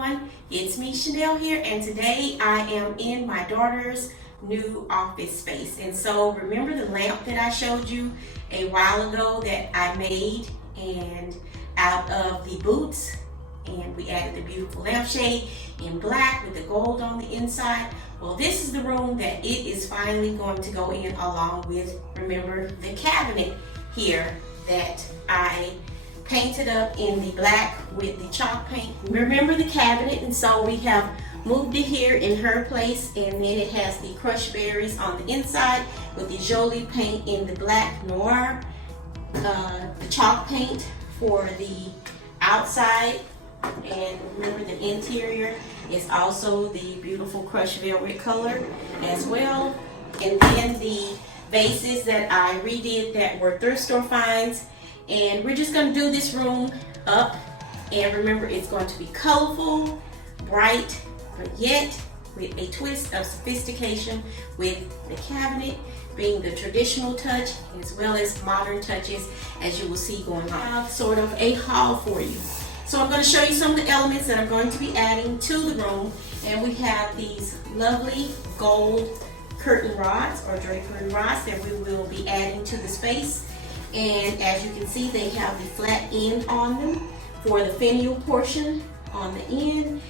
everyone, it's me Shenell here, and today I am in my daughter's new office space. And so remember the lamp that I showed you a while ago that I made and out of the boots, and we added the beautiful lampshade in black with the gold on the inside. Well, this is the room that it is finally going to go in, along with, remember, the cabinet here that I painted up in the black with the chalk paint. Remember the cabinet, and so we have moved it here in her place, and then it has the crushed berries on the inside with the Jolie paint in the black noir, the chalk paint for the outside, and remember the interior is also the beautiful crushed velvet color as well. And then the vases that I redid that were thrift store finds. And we're just going to do this room up, and remember, it's going to be colorful, bright, but yet with a twist of sophistication, with the cabinet being the traditional touch as well as modern touches, as you will see going on. Sort of a haul for you. So I'm going to show you some of the elements that I'm going to be adding to the room, and we have these lovely gold curtain rods or drapery rods that we will be adding to the space. And as you can see, they have the flat end on them for the finial portion on the end.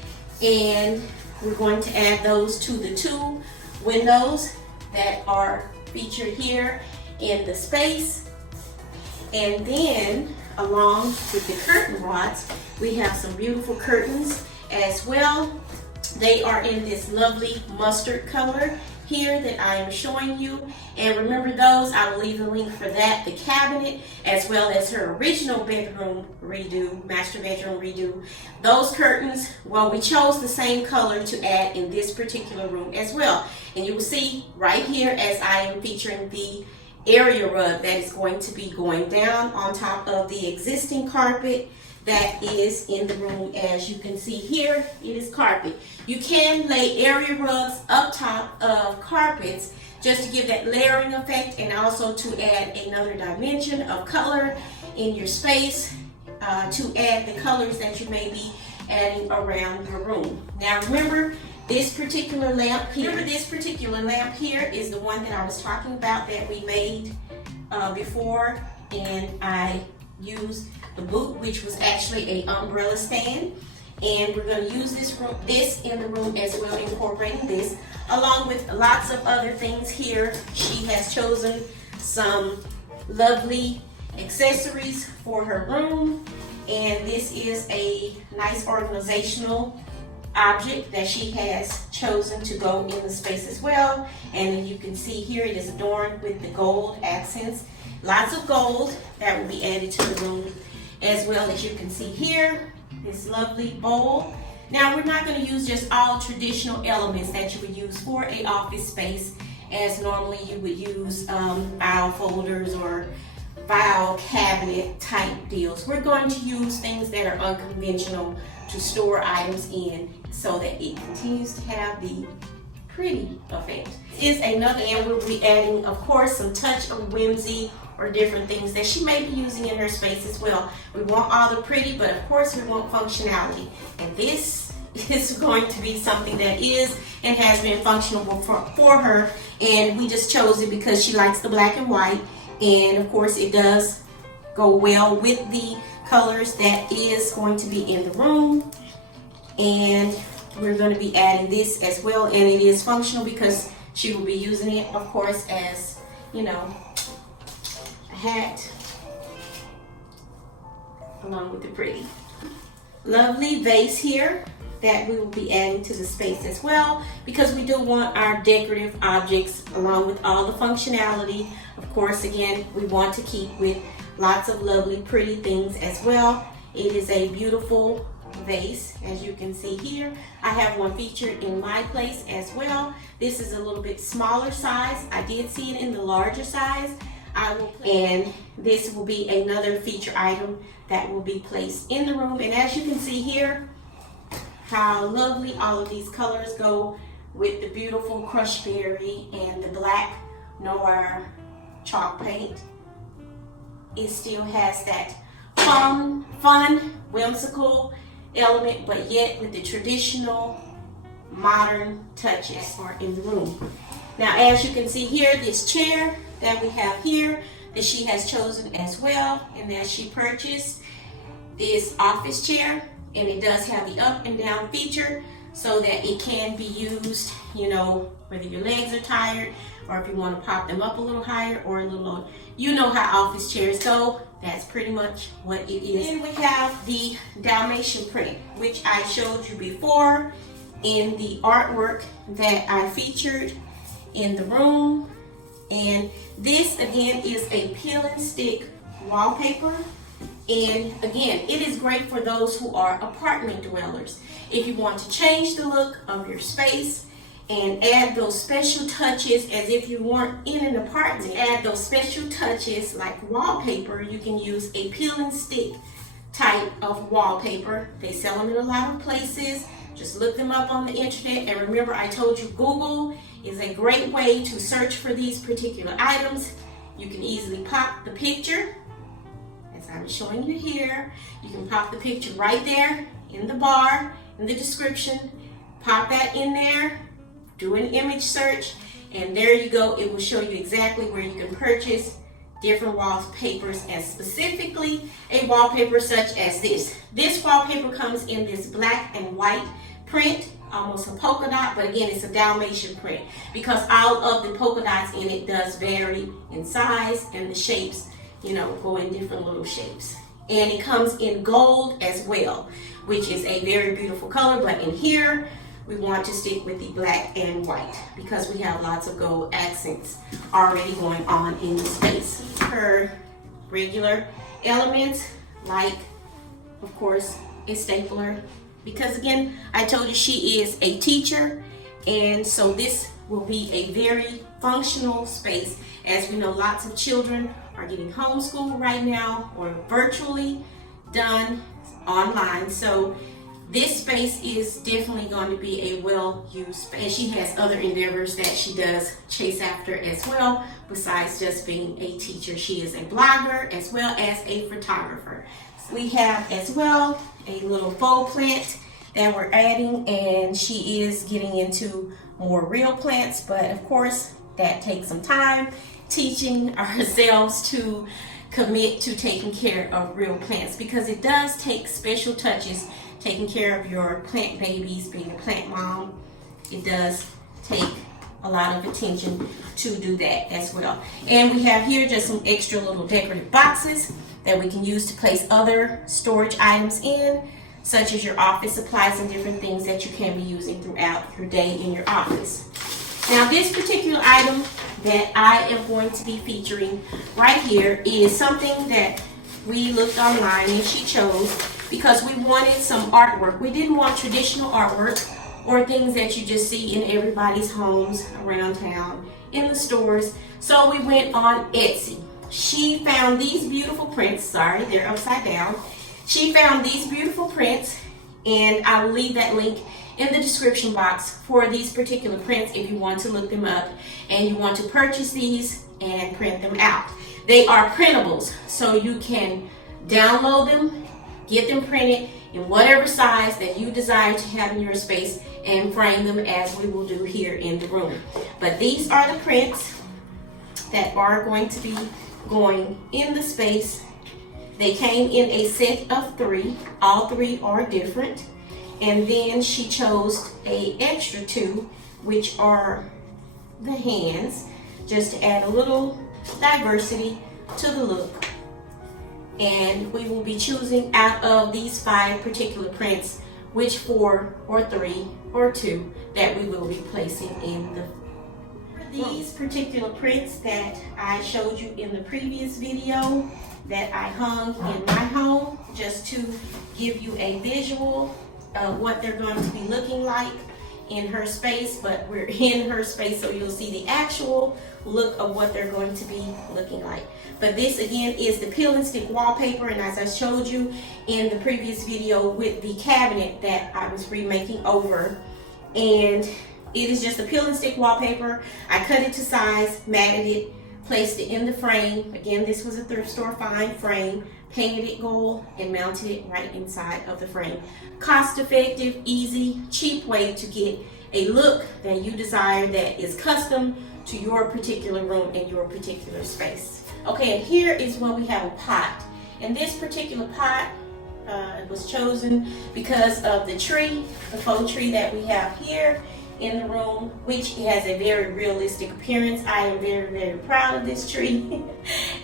And we're going to add those to the two windows that are featured here in the space. And then along with the curtain rods, we have some beautiful curtains as well. They are in this lovely mustard color here that I am showing you. And remember those, I will leave the link for that, the cabinet, as well as her original bedroom redo, master bedroom redo. Those curtains, well, we chose the same color to add in this particular room as well. And you will see right here as I am featuring the area rug that is going to be going down on top of the existing carpet that is in the room. As you can see here, it is carpet. You can lay area rugs up top of carpets just to give that layering effect, and also to add another dimension of color in your space, to add the colors that you may be adding around your room. Now remember this particular lamp here. Is the one that I was talking about that we made before, and I used the boot, which was actually an umbrella stand, and we're going to use this in the room as well, incorporating this along with lots of other things here. She has chosen some lovely accessories for her room, and this is a nice organizational object that she has chosen to go in the space as well. And then you can see here it is adorned with the gold accents, lots of gold that will be added to the room, as well as you can see here this lovely bowl. Now we're not going to use just all traditional elements that you would use for a office space, as normally you would use file folders or file cabinet type deals. We're going to use things that are unconventional to store items in, so that it continues to have the pretty effect. Is another, and we'll be adding, of course, some touch of whimsy or different things that she may be using in her space as well. We want all the pretty, but of course we want functionality. And this is going to be something that is and has been functional for her, and we just chose it because she likes the black and white, and of course it does go well with the colors that is going to be in the room. And we're going to be adding this as well, and it is functional because she will be using it, of course, as, you know, a hat along with the pretty lovely vase here that we will be adding to the space as well, because we do want our decorative objects along with all the functionality. Of course, again, we want to keep with lots of lovely pretty things as well. It is a beautiful vase, as you can see here. I have one featured in my place as well. This is a little bit smaller size. I did see it in the larger size. And this will be another feature item that will be placed in the room. And as you can see here, how lovely all of these colors go with the beautiful crushed berry and the black noir chalk paint. It still has that fun, whimsical element, but yet with the traditional modern touches are in the room. Now, as you can see here, this chair that we have here that she has chosen as well, and that she purchased this office chair, and it does have the up and down feature so that it can be used, you know, whether your legs are tired or if you want to pop them up a little higher or a little lower. You know how office chairs go. That's pretty much what it is. Then we have the Dalmatian print, which I showed you before in the artwork that I featured in the room. And this again is a peel and stick wallpaper. And again, it is great for those who are apartment dwellers. If you want to change the look of your space and add those special touches as if you weren't in an apartment, add those special touches like wallpaper, you can use a peel and stick type of wallpaper. They sell them in a lot of places. Just look them up on the internet. And remember, I told you Google is a great way to search for these particular items. You can easily pop the picture, as I'm showing you here. You can pop the picture right there in the bar, in the description. Pop that in there, do an image search, and there you go. It will show you exactly where you can purchase different wallpapers, and specifically a wallpaper such as this. This wallpaper comes in this black and white print, almost a polka dot, but again, it's a Dalmatian print because all of the polka dots in it does vary in size, and the shapes, you know, go in different little shapes. And it comes in gold as well, which is a very beautiful color, but in here, we want to stick with the black and white because we have lots of gold accents already going on in the space. Her regular elements, like, of course, a stapler, because again, I told you she is a teacher, and so this will be a very functional space. As we know, lots of children are getting homeschooled right now or virtually done online, so this space is definitely going to be a well-used space. And she has other endeavors that she does chase after as well, besides just being a teacher. She is a blogger as well as a photographer. We have as well a little faux plant that we're adding, and she is getting into more real plants, but of course that takes some time, teaching ourselves to commit to taking care of real plants, because it does take special touches taking care of your plant babies. Being a plant mom, it does take a lot of attention to do that as well. And we have here just some extra little decorative boxes that we can use to place other storage items in, such as your office supplies and different things that you can be using throughout your day in your office. Now, this particular item that I am going to be featuring right here is something that we looked online and she chose because we wanted some artwork. We didn't want traditional artwork or things that you just see in everybody's homes around town, in the stores. So we went on Etsy. She found these beautiful prints. Sorry, they're upside down. She found these beautiful prints, and I will leave that link in the description box for these particular prints if you want to look them up and you want to purchase these and print them out. They are printables, so you can download them, get them printed in whatever size that you desire to have in your space, and frame them as we will do here in the room. But these are the prints that are going to be going in the space. They came in a set of 3. All 3 are different. And then she chose a extra 2, which are the hands, just to add a little diversity to the look. And we will be choosing out of these 5 particular prints which 4 or 3 or 2 that we will be placing in the these particular prints that I showed you in the previous video that I hung in my home, just to give you a visual of what they're going to be looking like in her space. But we're in her space, so you'll see the actual look of what they're going to be looking like. But this again is the peel and stick wallpaper, and as I showed you in the previous video with the cabinet that I was remaking over, and it is just a peel and stick wallpaper. I cut it to size, matted it, placed it in the frame. Again, this was a thrift store find frame painted it gold, and mounted it right inside of the frame. Cost effective, easy, cheap way to get a look that you desire that is custom to your particular room and your particular space. Okay, and here is where we have a pot. And this particular pot was chosen because of the tree, the faux tree that we have here in the room, which has a very realistic appearance. I am very, very proud of this tree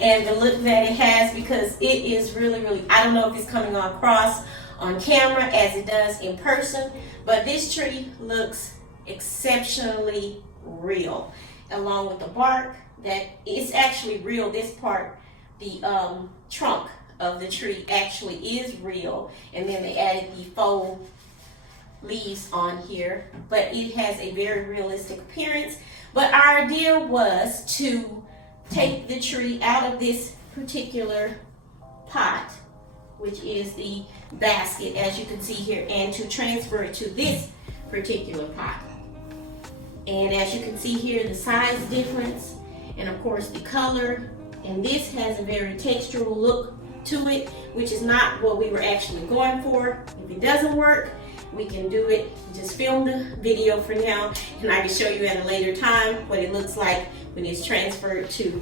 and the look that it has, because it is really, I don't know if it's coming across on camera as it does in person, but this tree looks exceptionally real, along with the bark that is actually real. This part, the trunk of the tree actually is real, and then they added the faux leaves on here, but it has a very realistic appearance. But our idea was to take the tree out of this particular pot, which is the basket, as you can see here, and to transfer it to this particular pot. And as you can see here, the size difference, and of course the color, and this has a very textural look to it, which is not what we were actually going for. If it doesn't work, we can do it, just film the video for now, and I can show you at a later time what it looks like when it's transferred to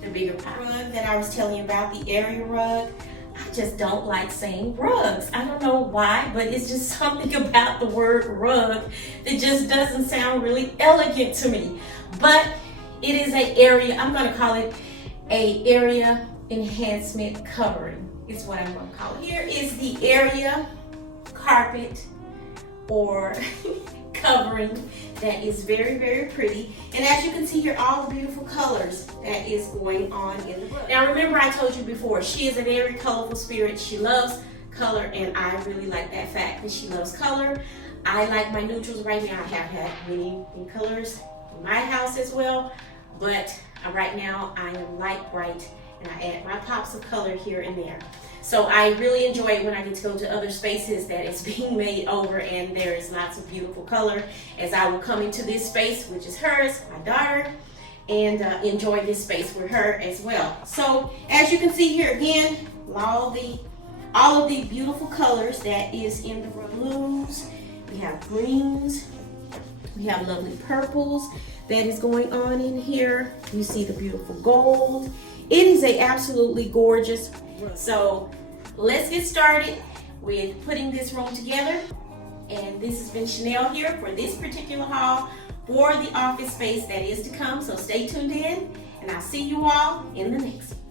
the bigger pot. The rug that I was telling you about, the area rug, I just don't like saying rugs. I don't know why, but it's just something about the word rug that just doesn't sound really elegant to me. But it is an area, I'm gonna call it a area enhancement covering, is what I'm gonna call it. Here is the area carpet or covering that is very, very pretty. And as you can see here, all the beautiful colors that is going on in the rug. Now remember, I told you before, she is a very colorful spirit. She loves color, and I really like that fact that she loves color. I like my neutrals right now. I have had many colors in my house as well, but right now I am light bright, and I add my pops of color here and there. So I really enjoy it when I get to go to other spaces that is being made over and there is lots of beautiful color, as I will come into this space, which is hers, my daughter, and enjoy this space with her as well. So as you can see here again, all of the beautiful colors that is in the blues, we have greens, we have lovely purples that is going on in here. You see the beautiful gold. It is a absolutely gorgeous. So let's get started with putting this room together. And this has been Shenell here for this particular haul for the office space that is to come. So stay tuned in, and I'll see you all in the next one.